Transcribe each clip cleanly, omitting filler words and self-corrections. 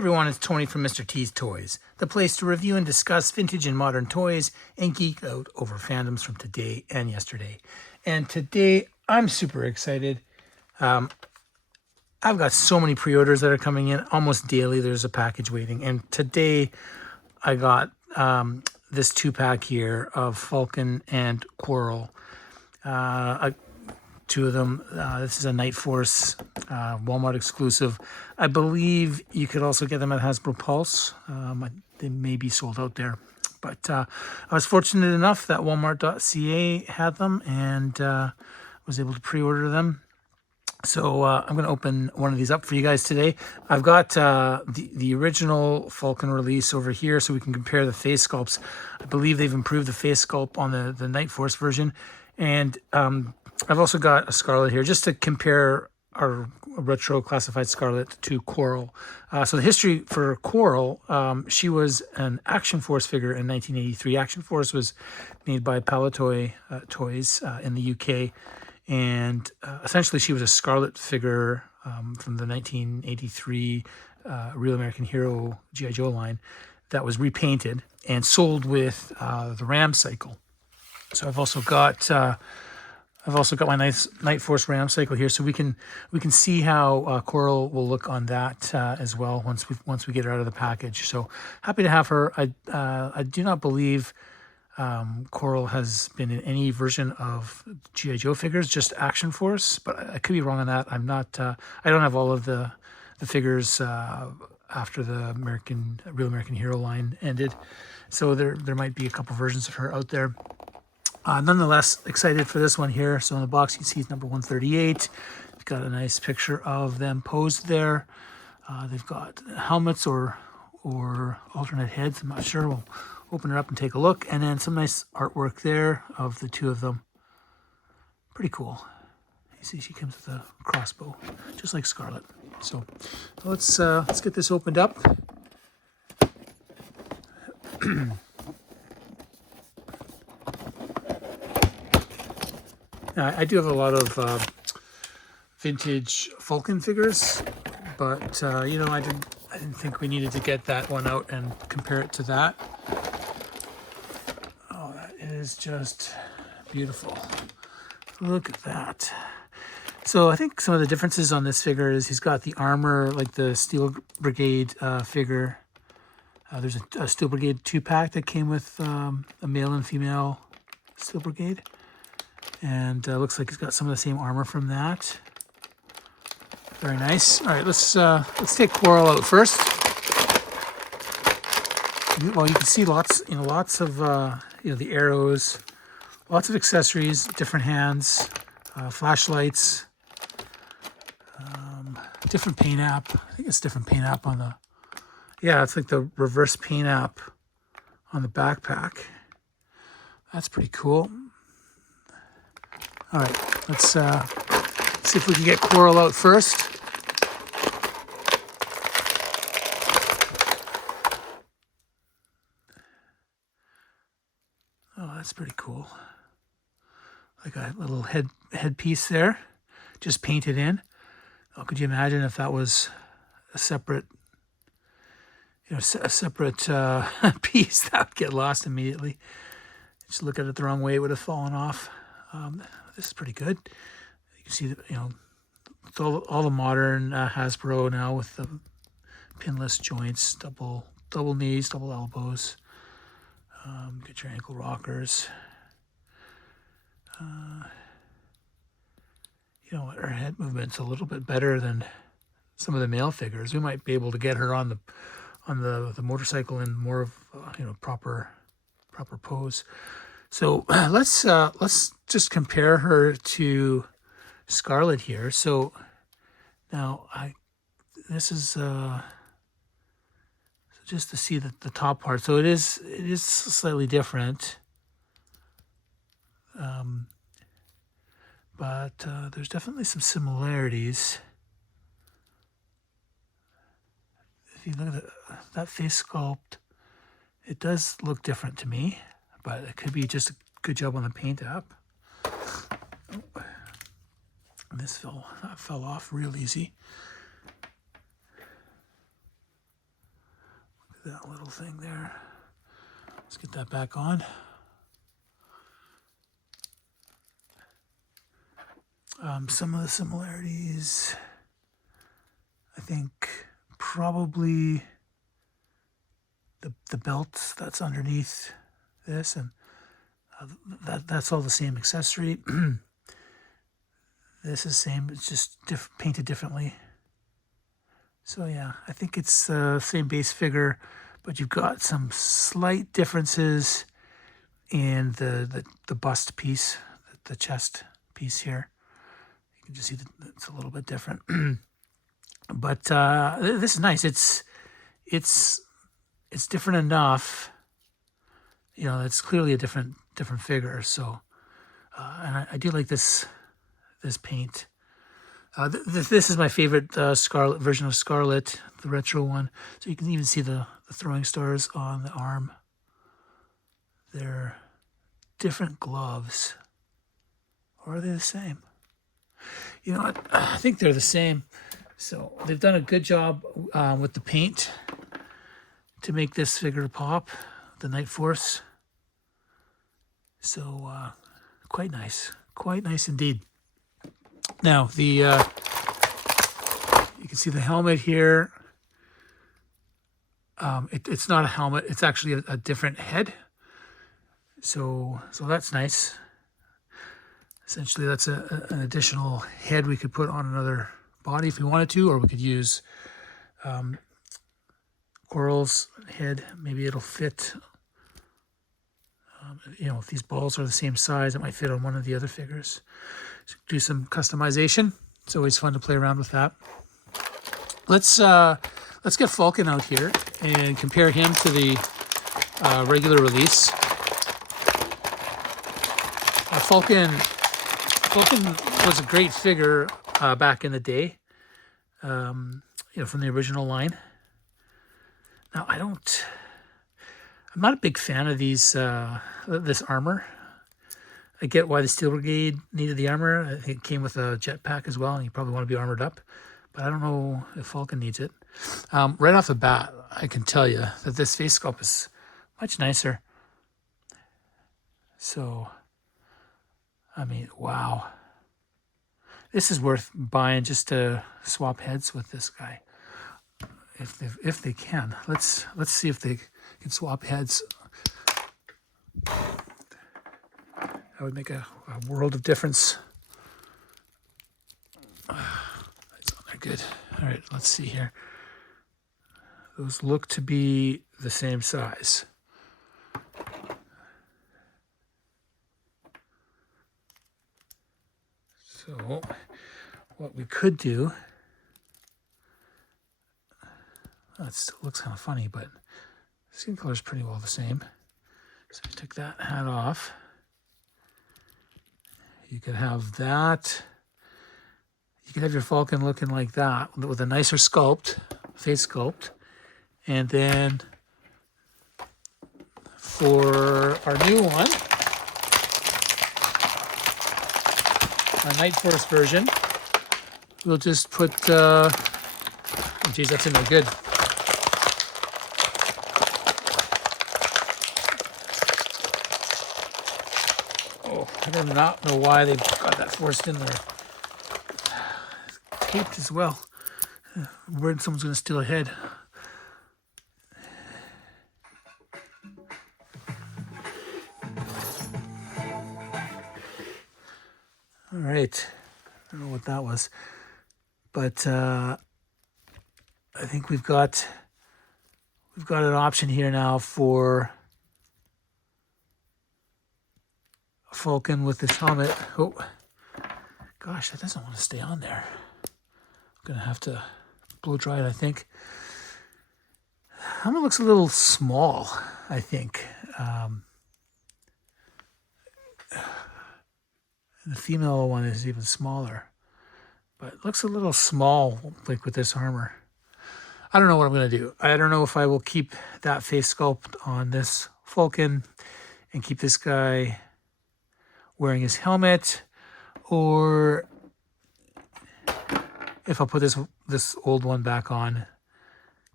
everyone, it's Tony from Mr. T's Toys, the place to review and discuss vintage and modern toys and geek out over fandoms from today and yesterday. And today, I'm super excited. I've got so many pre-orders that are coming in. Almost daily, there's a package waiting. And today, I got this 2-pack here of Falcon and Quarrel. Two of them. This is a Night Force Walmart exclusive. I believe you could also get them at Hasbro Pulse. They may be sold out there. But I was fortunate enough that Walmart.ca had them and was able to pre-order them. So I'm going to open one of these up for you guys today. I've got the original Falcon release over here so we can compare the face sculpts. I believe they've improved the face sculpt on the Night Force version. And I've also got a Scarlet here just to compare our retro classified Scarlet to Quarrel. So the history for Quarrel, she was an Action Force figure in 1983. Action Force was made by Palitoy Toys in the UK. And essentially she was a Scarlet figure from the 1983 Real American Hero G.I. Joe line that was repainted and sold with the Ram cycle. So I've also got my nice Night Force Ram cycle here, so we can see how Coral will look on that as well once we get her out of the package. So happy to have her. I do not believe Coral has been in any version of G.I. Joe figures, just Action Force, but I could be wrong on that. I'm not. I don't have all of the figures after the Real American Hero line ended, so there might be a couple versions of her out there. Nonetheless, excited for this one here. So in the box, you can see it's number 138. We've got a nice picture of them posed there. They've got helmets or alternate heads. I'm not sure. We'll open it up and take a look. And then some nice artwork there of the two of them. Pretty cool. You see she comes with a crossbow, just like Scarlet. So let's get this opened up. I do have a lot of vintage Falcon figures, but you know, I didn't think we needed to get that one out and compare it to that. Oh, that is just beautiful. Look at that. So I think some of the differences on this figure is he's got the armor like the Steel Brigade figure. There's a Steel Brigade 2-pack that came with a male and female Steel Brigade. And looks like he's got some of the same armor from that. Very nice. All right, let's take Quarrel out first. Well, you can see lots of the arrows, lots of accessories, different hands, flashlights, different paint app. I think it's different paint app on the. Yeah, it's like the reverse paint app on the backpack. That's pretty cool. All right, let's see if we can get Quarrel out first. Oh, that's pretty cool. Like a little headpiece there, just painted in. Oh, could you imagine if that was a separate, piece that would get lost immediately? Just look at it the wrong way, it would have fallen off. This is pretty good. You can see all the modern Hasbro now with the pinless joints, double knees, double elbows. Get your ankle rockers. Her head movement's a little bit better than some of the male figures. We might be able to get her on the motorcycle in more of proper pose. So let's just compare her to Scarlet here. So now this is just to see the top part. So it is slightly different, but there's definitely some similarities. If you look at that face sculpt, it does look different to me. But it could be just a good job on the paint app. Oh, this fell off real easy. that little thing there. Let's get that back on. Some of the similarities, I think probably the belt that's underneath this, and that's all the same accessory. This is same, it's just painted differently. So yeah, I think it's the same base figure, but you've got some slight differences in the bust piece, the chest piece here. You can just see that it's a little bit different. But this is nice. It's different enough. You know, it's clearly a different figure. So, and I do like this paint. This is my favorite Scarlet version of Scarlet, the retro one. So you can even see the throwing stars on the arm. They're different gloves. Or are they the same? You know what? I think they're the same. So they've done a good job with the paint to make this figure pop, the Night Force. So quite nice indeed. Now you can see the helmet here. It's not a helmet; it's actually a different head. So that's nice. Essentially, that's an additional head we could put on another body if we wanted to, or we could use Quarrel's head. Maybe it'll fit. You know, if these balls are the same size, it might fit on one of the other figures. So do some customization. It's always fun to play around with that. Let's get Falcon out here and compare him to the regular release. Falcon was a great figure back in the day. You know, from the original line. Now I'm not a big fan of these this armor. I get why the Steel Brigade needed the armor. I think it came with a jetpack as well, and you probably want to be armored up. But I don't know if Falcon needs it. Right off the bat, I can tell you that this face sculpt is much nicer. So, I mean, wow. This is worth buying just to swap heads with this guy. If they can. Let's see if they can swap heads. That would make a world of difference. That's on there, good. All right, let's see here. Those look to be the same size. So what we could do, that still looks kind of funny, but skin color is pretty well the same. So I took that hat off. You could have that. You could have your Falcon looking like that with a nicer sculpt, face sculpt. And then for our new one, our Night Force version, we'll just put, oh geez, that's in there good. Oh, I do not know why they've got that forced in there. It's taped as well. I'm worried someone's going to steal a head. All right, I don't know what that was, but I think we've got an option here now for a Falcon with this helmet. Oh, gosh, that doesn't want to stay on there. I'm gonna have to blow dry it, I think. Helmet looks a little small, I think. The female one is even smaller, but it looks a little small, like with this armor. I don't know what I'm going to do. I don't know if I will keep that face sculpt on this Falcon and keep this guy wearing his helmet, or if I'll put this old one back on.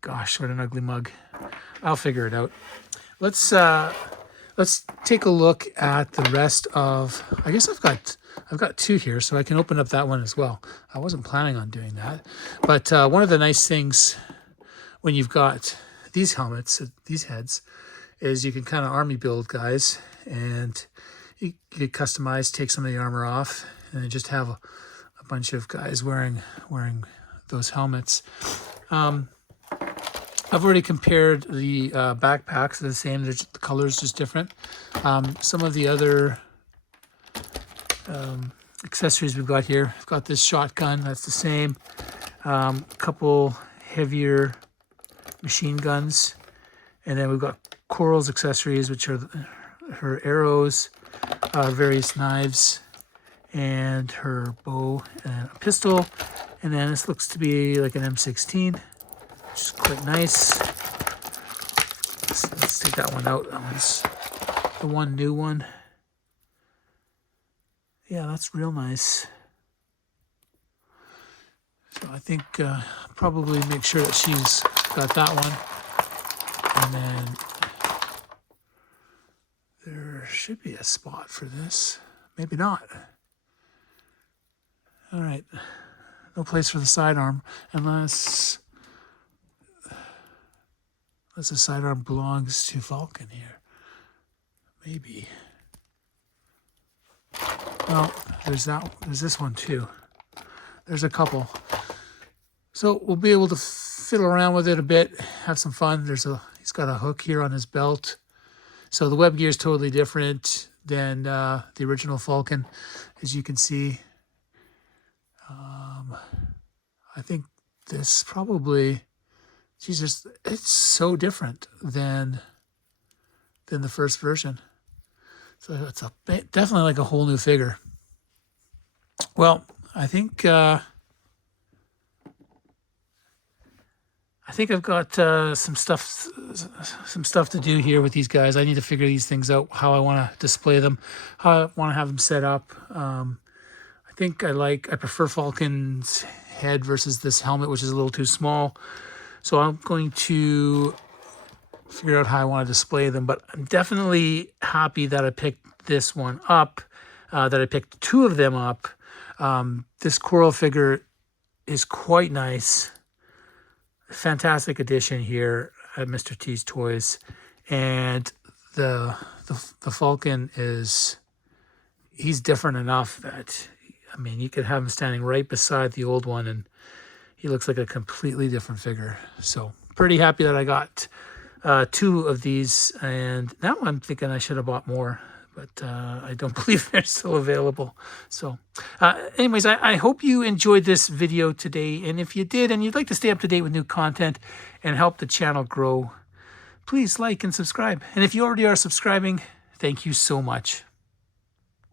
Gosh, what an ugly mug. I'll figure it out. Let's take a look at the rest of. I guess I've got two here, so I can open up that one as well. I wasn't planning on doing that, but one of the nice things when you've got these helmets, these heads, is you can kind of army build guys, and you could customize, take some of the armor off, and then just have a bunch of guys wearing those helmets. I've already compared the backpacks. They're the same. The color's just different. Some of the other accessories we've got here. We've got this shotgun. That's the same. A couple heavier machine guns. And then we've got Quarrel's accessories, which are her arrows, various knives, and her bow and a pistol. And then this looks to be like an M16, which is quite nice. Let's take that one out. That one's the one new one. Yeah, that's real nice. So I think probably make sure that she's got that one. And then there should be a spot for this. Maybe not. All right. No place for the sidearm unless the sidearm belongs to Falcon here. Maybe. Well, there's this one too. There's a couple. So we'll be able to fiddle around with it a bit, have some fun. He's got a hook here on his belt. So the web gear is totally different than the original Falcon, as you can see. I think this probably, Jesus, it's so different than the first version. So it's definitely like a whole new figure. Well, I think I've got some stuff to do here with these guys. I need to figure these things out, how I want to display them, how I want to have them set up. I think I prefer Falcon's head versus this helmet, which is a little too small. So I'm going to figure out how I want to display them. But I'm definitely happy that I picked this one up, that I picked two of them up. This Quarrel figure is quite nice. Fantastic addition here at Mr. T's Toys. And the Falcon he's different enough that, I mean, you could have him standing right beside the old one and he looks like a completely different figure. So pretty happy that I got two of these, and now I'm thinking I should have bought more, but I don't believe they're still available. So anyways, I hope you enjoyed this video today, and if you did and you'd like to stay up to date with new content and help the channel grow, please like and subscribe. And if you already are subscribing, thank you so much.